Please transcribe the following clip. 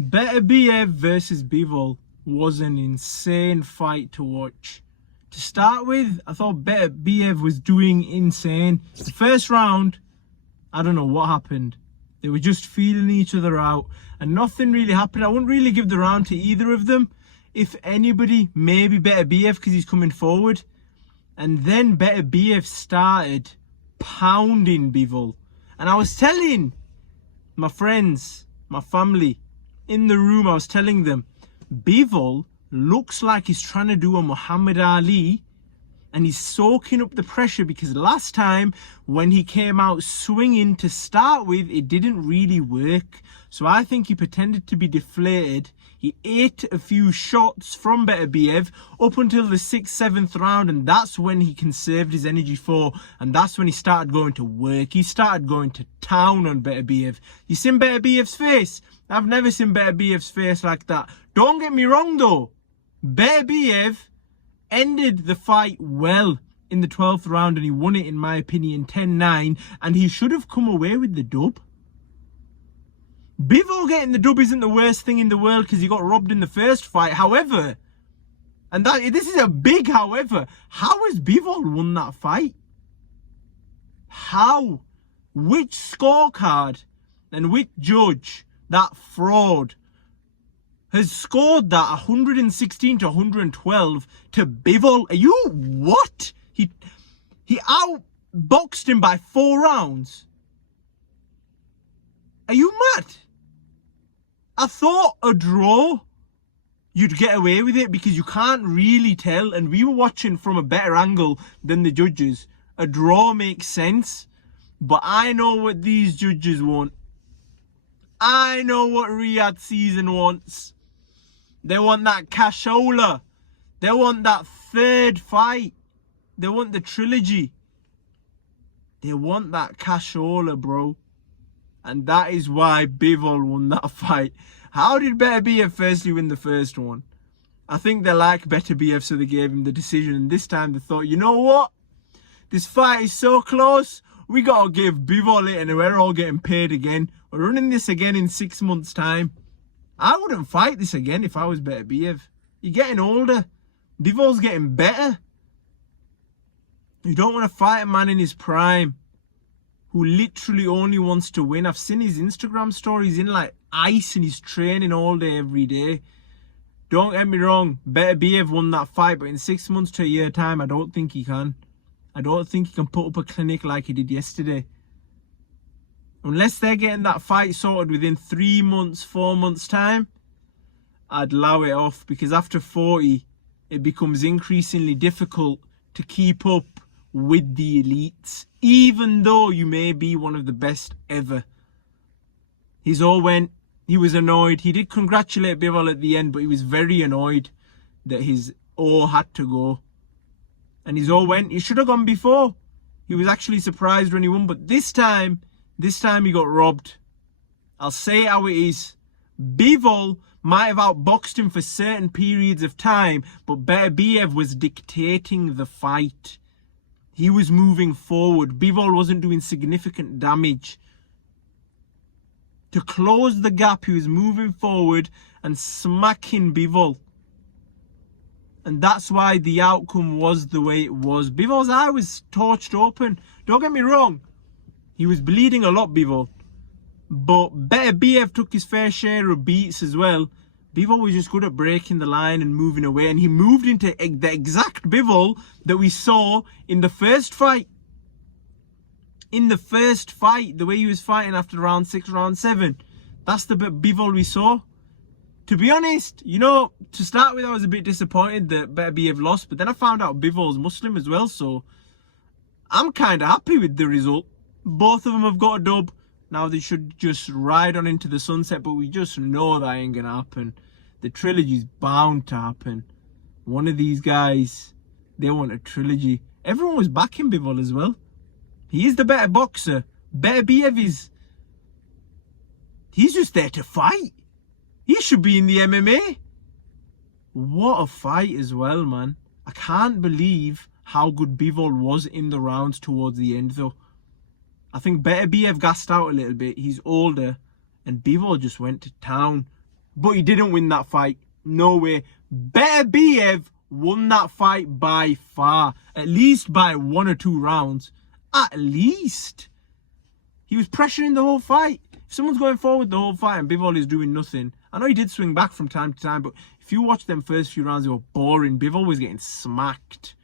Beterbiev versus Bivol was an insane fight to watch. To start with, I thought Beterbiev was doing insane. The first round, I don't know what happened. They were just feeling each other out and nothing really happened. I wouldn't really give the round to either of them. If anybody, maybe Beterbiev because he's coming forward. And then Beterbiev started pounding Bivol. And I was telling my friends, my family, in the room, I was telling them, Bivol looks like he's trying to do a Muhammad Ali and he's soaking up the pressure because last time when he came out swinging to start with, it didn't really work. So I think he pretended to be deflated. He ate a few shots from Beterbiev up until the 6th, 7th round, and that's when he conserved his energy for, and that's when he started going to work. He started going to town on Beterbiev. You seen Beterbiev's face? I've never seen Beterbiev's face like that. Don't get me wrong though, Beterbiev ended the fight well in the 12th round and he won it, in my opinion, 10-9, and he should have come away with the dub. Bivol getting the dub isn't the worst thing in the world because he got robbed in the first fight. However, and this is a big however, how has Bivol won that fight? How? Which scorecard and which judge, that fraud, has scored that 116 to 112 to Bivol? Are you what? He outboxed him by 4 rounds. Are you mad? I thought a draw, you'd get away with it because you can't really tell. And we were watching from a better angle than the judges. A draw makes sense. But I know what these judges want. I know what Riyadh season wants. They want that cashola. They want that third fight. They want the trilogy. They want that cashola, bro. And that is why Bivol won that fight. How did Beterbiev firstly win the first one? I think they like Beterbiev, so they gave him the decision. And this time they thought, you know what? This fight is so close. We got to give Bivol it and we're all getting paid again. We're running this again in 6 months' time. I wouldn't fight this again if I was Beterbiev. You're getting older. Bivol's getting better. You don't want to fight a man in his prime who literally only wants to win. I've seen his Instagram stories in like ice and he's training all day, every day. Don't get me wrong, Beterbiev won that fight, but in 6 months to a year time, I don't think he can. I don't think he can put up a clinic like he did yesterday. Unless they're getting that fight sorted within 3 months, 4 months time, I'd allow it off, because after 40, it becomes increasingly difficult to keep up with the elites, even though you may be one of the best ever. He's all went, he was annoyed. He did congratulate Bivol at the end, but he was very annoyed that his O had to go. And he's all went, he should have gone before. He was actually surprised when he won, but this time he got robbed. I'll say it how it is. Bivol might have outboxed him for certain periods of time, but Beterbiev was dictating the fight. He was moving forward. Bivol wasn't doing significant damage. To close the gap, he was moving forward and smacking Bivol. And that's why the outcome was the way it was. Bivol's eye was torched open. Don't get me wrong. He was bleeding a lot, Bivol. But Beterbiev took his fair share of beats as well. Bivol was just good at breaking the line and moving away. And he moved into the exact Bivol that we saw in the first fight. In the first fight, the way he was fighting after round 6, round 7. That's the Bivol we saw. To be honest, you know, to start with, I was a bit disappointed that Beterbiev lost. But then I found out Bivol's Muslim as well. So I'm kind of happy with the result. Both of them have got a dub. Now they should just ride on into the sunset, but we just know that ain't gonna happen. The trilogy's bound to happen. One of these guys, they want a trilogy. Everyone was backing Bivol as well. He is the better boxer. Beterbiev he's just there to fight. He should be in the MMA. What a fight as well, man. I can't believe how good Bivol was in the rounds towards the end though. I think Beterbiev gassed out a little bit. He's older. And Bivol just went to town. but he didn't win that fight. No way. Beterbiev won that fight by far. At least by 1 or 2 rounds. At least. He was pressuring the whole fight. If someone's going forward the whole fight and Bivol is doing nothing. I know he did swing back from time to time, but if you watch them first few rounds, they were boring. Bivol was getting smacked.